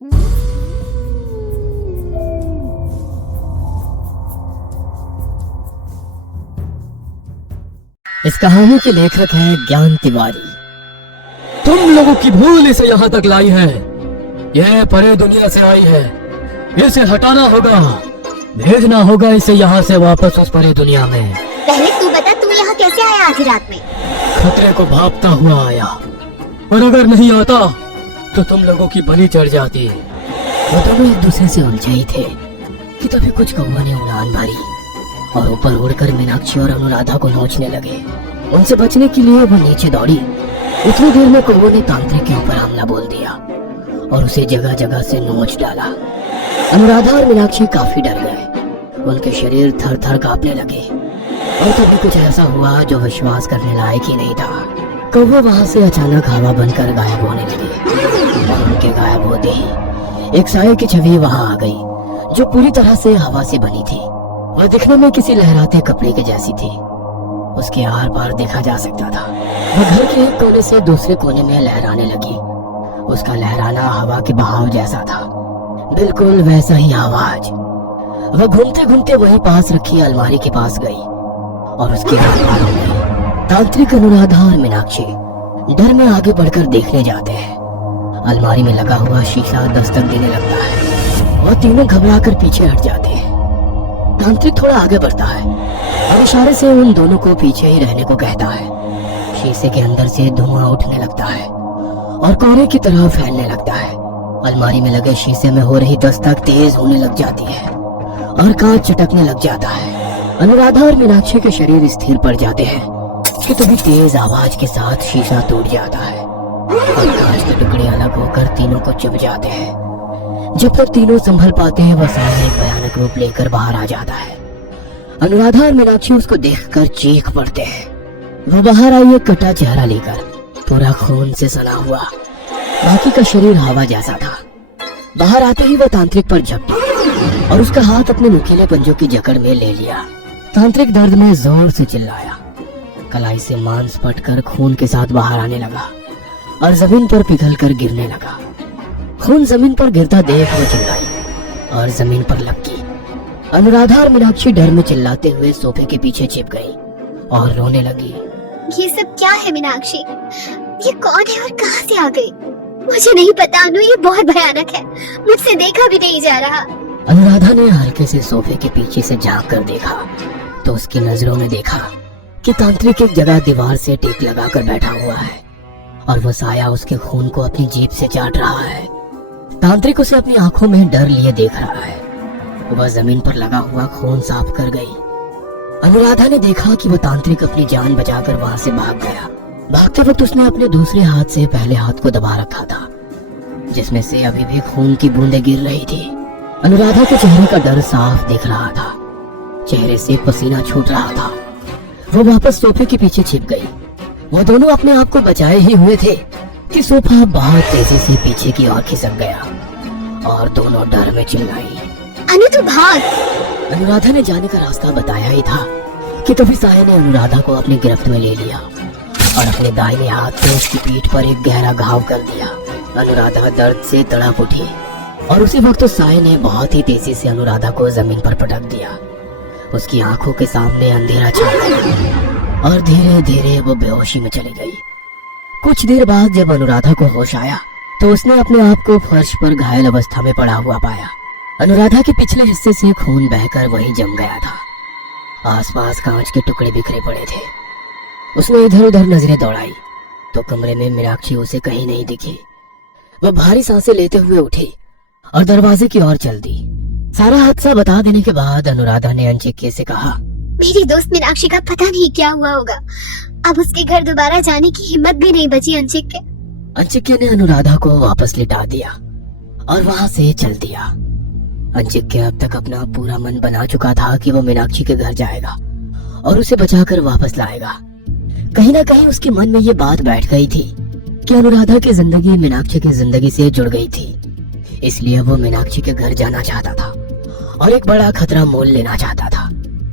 इस कहानी के लेखक हैं ज्ञान तिवारी। तुम लोगों की भूल इसे यहाँ तक लाई है। यह परे दुनिया से आई है। इसे हटाना होगा, भेजना होगा इसे यहाँ से वापस उस परे दुनिया में। पहले तू बता, तू यहाँ कैसे आया आधी रात में? खतरे को भापता हुआ आया, और अगर नहीं आता तो तुम लोगों की बलि चढ़ जाती। वो दोनों एक दूसरे से उलझे ही थे कि तभी कुछ कौवा ने उड़ान भरी और ऊपर उड़कर मीनाक्षी और अनुराधा को नोचने लगे। उनसे बचने के लिए वो नीचे दौड़ी। उतनी देर में कौवों ने तांत्रिक के ऊपर हमला बोल दिया और उसे जगह जगह से नोच डाला। अनुराधा और मीनाक्षी काफी डर गए। उनके शरीर थर थर कांपने लगे और तभी कुछ ऐसा हुआ जो विश्वास करने लायक ही नहीं था। कौवे वहां से अचानक हवा बनकर गायब होने लगे और उनके गायब होते ही एक साये की छवि वहां आ गई जो पूरी तरह से हवा से बनी थी। वह दिखने में किसी लहराते कपड़े के जैसी थी। उसके आर पार देखा जा सकता था। वह घर के एक कोने से दूसरे कोने में लहराने लगी। उसका लहराना हवा के बहाव जैसा था, बिल्कुल वैसा ही आवाज। वह घूमते घूमते वहीं पास रखी अलमारी के पास गई और उसके आर पार हो गई। तांत्रिक, अनुराधा और मीनाक्षी डर में आगे बढ़कर देखने जाते हैं। अलमारी में लगा हुआ शीशा दस्तक देने लगता है। वह तीनों घबरा कर पीछे हट जाते हैं। तांत्रिक थोड़ा आगे बढ़ता है और इशारे से उन दोनों को पीछे ही रहने को कहता है। शीशे के अंदर से धुआं उठने लगता है और कोहरे की तरह फैलने लगता है। अलमारी में लगे शीशे में हो रही दस्तक तेज होने लग जाती है और कांच चटकने लग जाता है। अनुराधा और मीनाक्षी के शरीर स्थिर पड़ जाते हैं कि तभी तेज आवाज के साथ शीशा टूट जाता है और कांच के टुकड़े अलग होकर तीनों को चुभ जाते हैं। जब तक तीनों संभल पाते हैं, वह सामने एक भयानक रूप लेकर बाहर आ जाता है। अनुराधा और मीनाक्षी उसको देखकर चीख पड़ते हैं। वह बाहर आई एक कटा चेहरा लेकर, पूरा खून से सना हुआ। बाकी का शरीर हवा जैसा था। बाहर आते ही वह तांत्रिक पर झपटी और उसका हाथ अपने नुकीले पंजों की जकड़ में ले लिया। तांत्रिक दर्द में जोर से चिल्लाया। कलाई से मांस फटकर खून के साथ बाहर आने लगा और जमीन पर पिघलकर गिरने लगा। खून जमीन पर गिरता देख वो चिल्लाई और जमीन पर लपकी। अनुराधा और मीनाक्षी डर में चिल्लाते हुए सोफे के पीछे छिप गई और रोने लगी। ये सब क्या है मीनाक्षी? ये कौन है और कहाँ से आ गई? मुझे नहीं पता अनु, ये बहुत भयानक है। मुझसे देखा भी नहीं जा रहा। अनुराधा ने हल्के से सोफे के पीछे से झांक कर देखा तो उसकी नजरों में देखा कि तांत्रिक एक जगह दीवार से टेक लगाकर बैठा हुआ है और वो साया उसके खून को अपनी जीभ से चाट रहा है। तांत्रिक उसे अपनी आंखों में डर लिए देख रहा है। वह जमीन पर लगा हुआ खून साफ कर गई। अनुराधा ने देखा कि वह तांत्रिक अपनी जान बचाकर वहां से भाग गया। भागते वक्त उसने अपने दूसरे हाथ से पहले हाथ को दबा रखा था जिसमें से अभी भी खून की बूंदें गिर रही थी। अनुराधा के चेहरे का डर साफ दिख रहा था। चेहरे से पसीना छूट रहा था। वो वापस सोफे के पीछे छिप गई। वो दोनों अपने आप को बचाए ही हुए थे कि सोफा बहुत तेजी से पीछे की ओर खिसक गया और दोनों डर में चिल्लाई, अनु तू भाग। अनुराधा ने जाने का रास्ता बताया ही था कि तभी साया ने अनुराधा को अपनी गिरफ्त में ले लिया और अपने दाहिने हाथ से उसकी पीठ पर एक गहरा घाव कर दिया। अनुराधा दर्द से तड़प उठी और उसी वक्त उस साये ने बहुत ही तेजी से अनुराधा को जमीन पर पटक दिया। उसकी आंखों के सामने अंधेरा छा गया और धीरे धीरे वो बेहोशी में चली गई। कुछ देर बाद जब अनुराधा को होश आया तो उसने अपने आप को फर्श पर घायल अवस्था में पड़ा हुआ पाया। अनुराधा के पिछले हिस्से से खून बहकर वहीं जम गया था। आसपास कांच के टुकड़े बिखरे पड़े थे। उसने इधर उधर नजरें दौड़ाई तो कमरे में मीनाक्षी उसे कहीं नहीं दिखी। वह भारी सांसें लेते हुए उठी और दरवाजे की ओर चल दी। सारा हादसा बता देने के बाद अनुराधा ने अनचिक्के से कहा, मेरी दोस्त मीनाक्षी का पता नहीं क्या हुआ होगा। अब उसके घर दोबारा जाने की हिम्मत भी नहीं बची। अंचिक्के ने अनुराधा को वापस लिटा दिया और वहां से चल दिया। अंचिक्के अब तक अपना पूरा मन बना चुका था कि वो मीनाक्षी के घर जाएगा और उसे बचाकर वापस लाएगा। कहीं ना कहीं उसके मन में ये बात बैठ गई थी कि अनुराधा की जिंदगी मीनाक्षी की जिंदगी से जुड़ गई थी। इसलिए वो मीनाक्षी के घर जाना चाहता था और एक बड़ा खतरा मोल लेना चाहता था।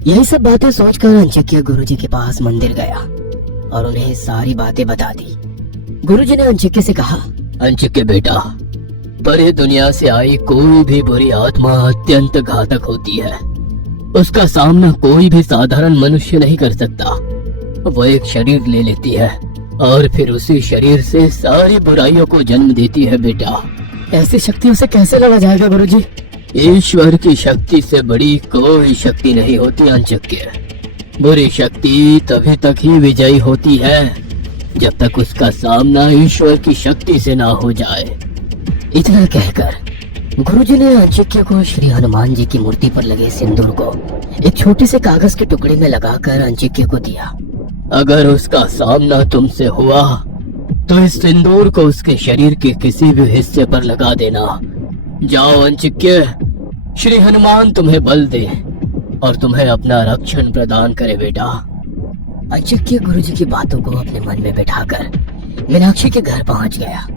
यही सब बातें सोचकर अंचिक्य गुरुजी के पास मंदिर गया और उन्हें सारी बातें बता दी। गुरुजी ने अंचिक्य से कहा, अंचिक्य बेटा, परे दुनिया से आई कोई भी बुरी आत्मा अत्यंत घातक होती है। उसका सामना कोई भी साधारण मनुष्य नहीं कर सकता। वो एक शरीर ले लेती है और फिर उसी शरीर से सारी बुराइयों को जन्म देती है बेटा। ऐसी शक्तियों से कैसे लड़ा जाएगा गुरुजी? ईश्वर की शक्ति से बड़ी कोई शक्ति नहीं होती अंचक्य। बुरी शक्ति तभी तक ही विजयी होती है जब तक उसका सामना ईश्वर की शक्ति से ना हो जाए। इतना कहकर गुरुजी ने अंचक्य को श्री हनुमान जी की मूर्ति पर लगे सिंदूर को एक छोटे से कागज के टुकड़े में लगाकर अंचक्य को दिया। अगर उसका सामना तुमसे हुआ तो इस सिंदूर को उसके शरीर के किसी भी हिस्से पर लगा देना। जाओ अंचक्य, श्री हनुमान तुम्हें बल दे और तुम्हें अपना रक्षण प्रदान करे बेटा। अंचक्य गुरुजी की बातों को अपने मन में बैठाकर मीनाक्षी के घर पहुंच गया,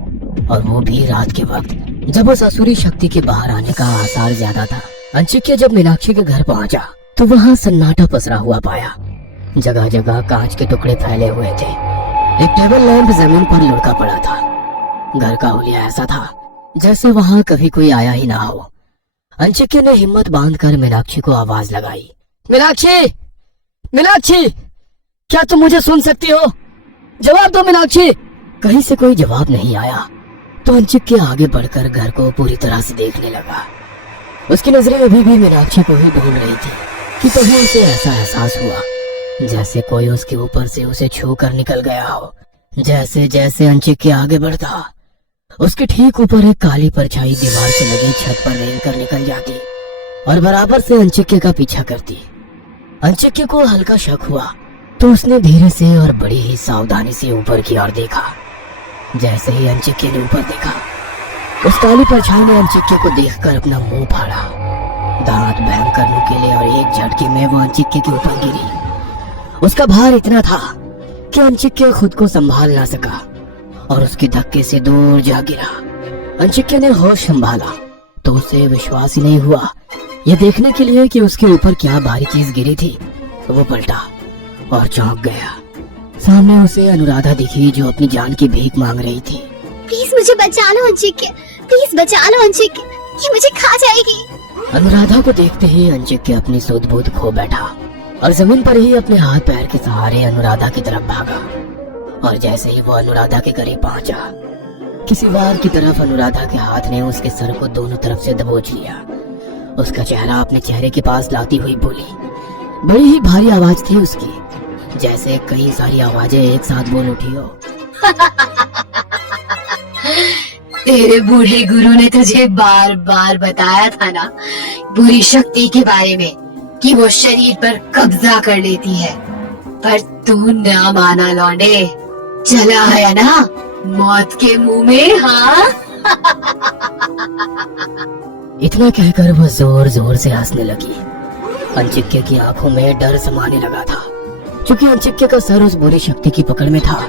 और वो भी रात के वक्त जब उस असुरी शक्ति के बाहर आने का आसार ज्यादा था। अंचक्य जब मीनाक्षी के घर पहुंचा तो वहाँ सन्नाटा पसरा हुआ पाया। जगह जगह कांच के टुकड़े फैले हुए थे। एक टेबल लैंप जमीन पर लुढ़का पड़ा था। घर का हुलिया ऐसा था जैसे वहाँ कभी कोई आया ही ना हो। अंचक्य ने हिम्मत बांधकर मीनाक्षी को आवाज लगाई, मीनाक्षी, मीनाक्षी, क्या तुम मुझे सुन सकती हो? जवाब दो मीनाक्षी। कहीं से कोई जवाब नहीं आया तो अंचक्य आगे बढ़कर घर को पूरी तरह से देखने लगा। उसकी नजरें अभी भी मीनाक्षी को ही ढूंढ रही थी कि तभी उसे ऐसा एहसास हुआ जैसे कोई उसके ऊपर से उसे छू कर निकल गया हो। जैसे जैसे अंचक्य आगे बढ़ता उसके ठीक ऊपर एक काली परछाई दीवार से लगी छत पर रेंग कर निकल जाती और बराबर से अंचक्य का पीछा करती। अंचक्य को हल्का शक हुआ तो उसने धीरे से और बड़ी ही सावधानी से ऊपर की ओर देखा। जैसे ही अंचक्य ने ऊपर देखा उस काली परछाई ने अंचक्य को देखकर अपना मुंह फाड़ा, दांत भयंकर नुकीले, और एक झटके में वो अंचक्य के ऊपर गिरी। उसका भार इतना था कि अंचक्य खुद को संभाल ना सका और उसके धक्के से दूर जा गिरा। अंचक्य ने होश संभाला तो उसे विश्वास ही नहीं हुआ यह देखने के लिए कि उसके ऊपर क्या भारी चीज गिरी थी। वो पलटा और चौंक गया। सामने उसे अनुराधा दिखी जो अपनी जान की भीख मांग रही थी। प्लीज मुझे बचा लो अंचक्य, प्लीज बचा लो अंचक्य, ये मुझे खा जाएगी। अनुराधा को देखते ही अंचक्य अपनी सुध बुध खो बैठा और जमीन पर ही अपने हाथ पैर के सहारे अनुराधा की तरफ भागा। और जैसे ही वो अनुराधा के करीब पहुंचा, किसी वार की तरफ अनुराधा के हाथ ने उसके सर को दोनों तरफ से दबोच लिया। उसका चेहरा अपने चेहरे के पास लाती हुई बोली। बड़ी ही भारी आवाज थी उसकी, जैसे कई सारी आवाजें एक साथ बोल उठी हो। तेरे बूढ़े गुरु ने तुझे बार बार बताया था ना बुरी शक्ति के बारे में कि वो शरीर पर कब्जा कर लेती है, पर तू ना माना लौंडे। चला है ना मौत के मुंह में। हाँ। इतना कहकर वो जोर जोर से हंसने लगी। अंचक्य की आंखों में डर समाने लगा था। क्योंकि अंचक्य का सर उस बुरी शक्ति की पकड़ में था,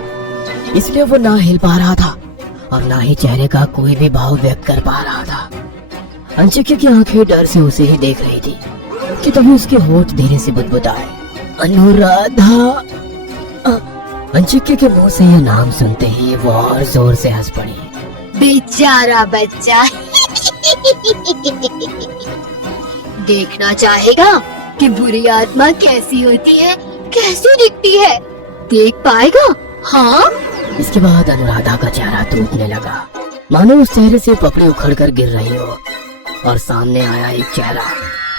इसलिए वो ना हिल पा रहा था और ना ही चेहरे का कोई भी भाव व्यक्त कर पा रहा था। अंचक्य की आंखें डर से उसे ही देख रही थी कि तभी उसके होठ धीरे से बुदबुदाए, अनुराधा। अंचक्य के मुंह से यह नाम सुनते ही वो और जोर से हंस पड़ी। बेचारा बच्चा। देखना चाहेगा कि बुरी आत्मा कैसी होती है, कैसी दिखती है, देख पाएगा? हाँ। इसके बाद अनुराधा का चेहरा टूटने लगा, मानो उस चेहरे से पपड़ी उखड़कर गिर रही हो। और सामने आया एक चेहरा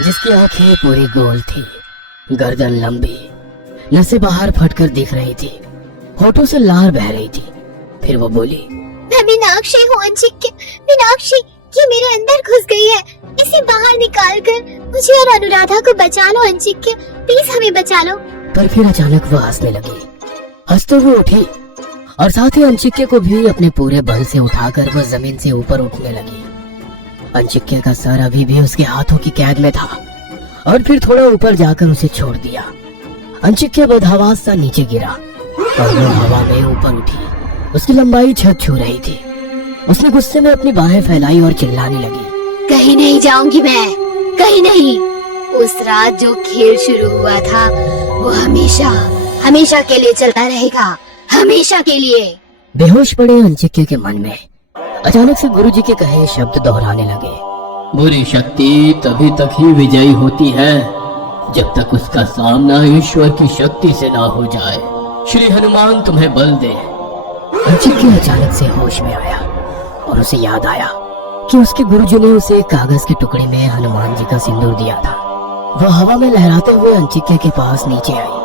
जिसकी आंखें पूरी गोल थी, गर्दन लंबी, नसें बाहर फटकर दिख रही थी, होठों से लार बह रही थी। फिर वो बोली, मैं मीनाक्षी हूँ अंचक्य, मीनाक्षी, ये मेरे अंदर घुस गई है, इसे बाहर निकाल कर मुझे और अनुराधा को बचा लो अंचक्य, प्लीज हमें बचा लो। पर फिर अचानक वो हंसने लगी। हंसते हुए उठी और साथ ही अंचक्य को भी अपने पूरे बल से उठाकर वो जमीन से ऊपर उठने लगी। अंचक्य का सर अभी भी उसके हाथों की कैद में था और फिर थोड़ा ऊपर जाकर उसे छोड़ दिया। अंचक्य बदहवास सा नीचे गिरा और वो हवा में ऊपर उठी। उसकी लंबाई छत छू रही थी। उसने गुस्से में अपनी बाहें फैलाई और चिल्लाने लगी, कहीं नहीं जाऊंगी मैं, कहीं नहीं। उस रात जो खेल शुरू हुआ था वो हमेशा हमेशा के लिए चलता रहेगा, हमेशा के लिए। बेहोश पड़े अंचक्य के मन में अचानक से गुरुजी के कहे शब्द दोहराने लगे। बुरी शक्ति तभी तक ही विजयी होती है जब तक उसका सामना ईश्वर की शक्ति से ना हो जाए। श्री हनुमान तुम्हें बल दे। अंचिक्य अचानक से होश में आया और उसे याद आया कि उसके गुरुजी ने उसे एक कागज के टुकड़े में हनुमान जी का सिंदूर दिया था। वह हवा में लहराते हुए अंचिक्य के पास नीचे आई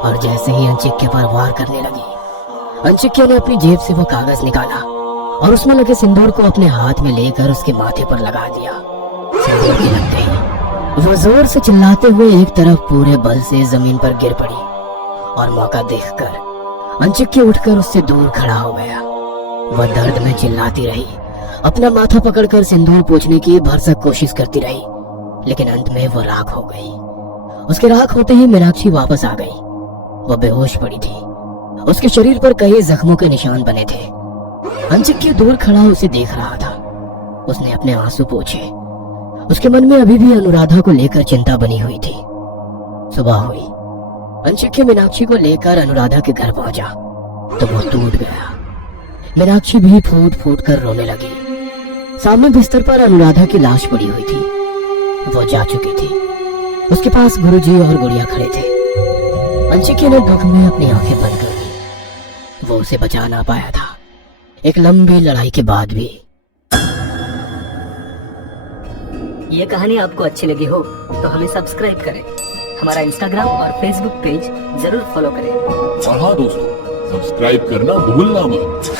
और जैसे ही अंचिक्य पर वार करने लगी, अंचिक्य ने अपनी जेब से वो कागज निकाला और उसमें लगे सिंदूर को अपने हाथ में लेकर उसके माथे पर लगा दिया। सिंदूर के लगते ही वो जोर से चिल्लाते हुए एक तरफ पूरे बल से जमीन पर गिर पड़ी और मौका देखकर अंचिक्य उठकर उससे दूर खड़ा हो गया। वह दर्द में चिल्लाती रही, अपना माथा पकड़कर सिंदूर पोंछने की भरसक कोशिश करती रही, लेकिन अंत में वो राख हो गई। उसके राख होते ही मीनाक्षी वापस आ गई। वह बेहोश पड़ी थी। उसके शरीर पर कई जख्मों के निशान बने थे। अंचिक्य दूर खड़ा उसे देख रहा था। उसने अपने आंसू पोंछे। उसके मन में अभी भी अनुराधा को लेकर चिंता बनी हुई थी। सुबह हुई। अंचिक्य मीनाक्षी को लेकर अनुराधा के घर पहुंचा तो वो टूट गया। मीनाक्षी भी फूट फूट कर रोने लगी। सामने बिस्तर पर अनुराधा की लाश पड़ी हुई थी। वो जा चुकी थी। उसके पास गुरुजी और गुड़िया खड़े थे। अंचिक्य ने दुख में अपनी आंखें बंद कर दी। वो उसे बचा ना पाया था, एक लंबी लड़ाई के बाद भी। ये कहानी आपको अच्छी लगी हो तो हमें सब्सक्राइब करें, हमारा इंस्टाग्राम और फेसबुक पेज जरूर फॉलो करें। और हाँ दोस्तों, सब्सक्राइब करना भूलना मत।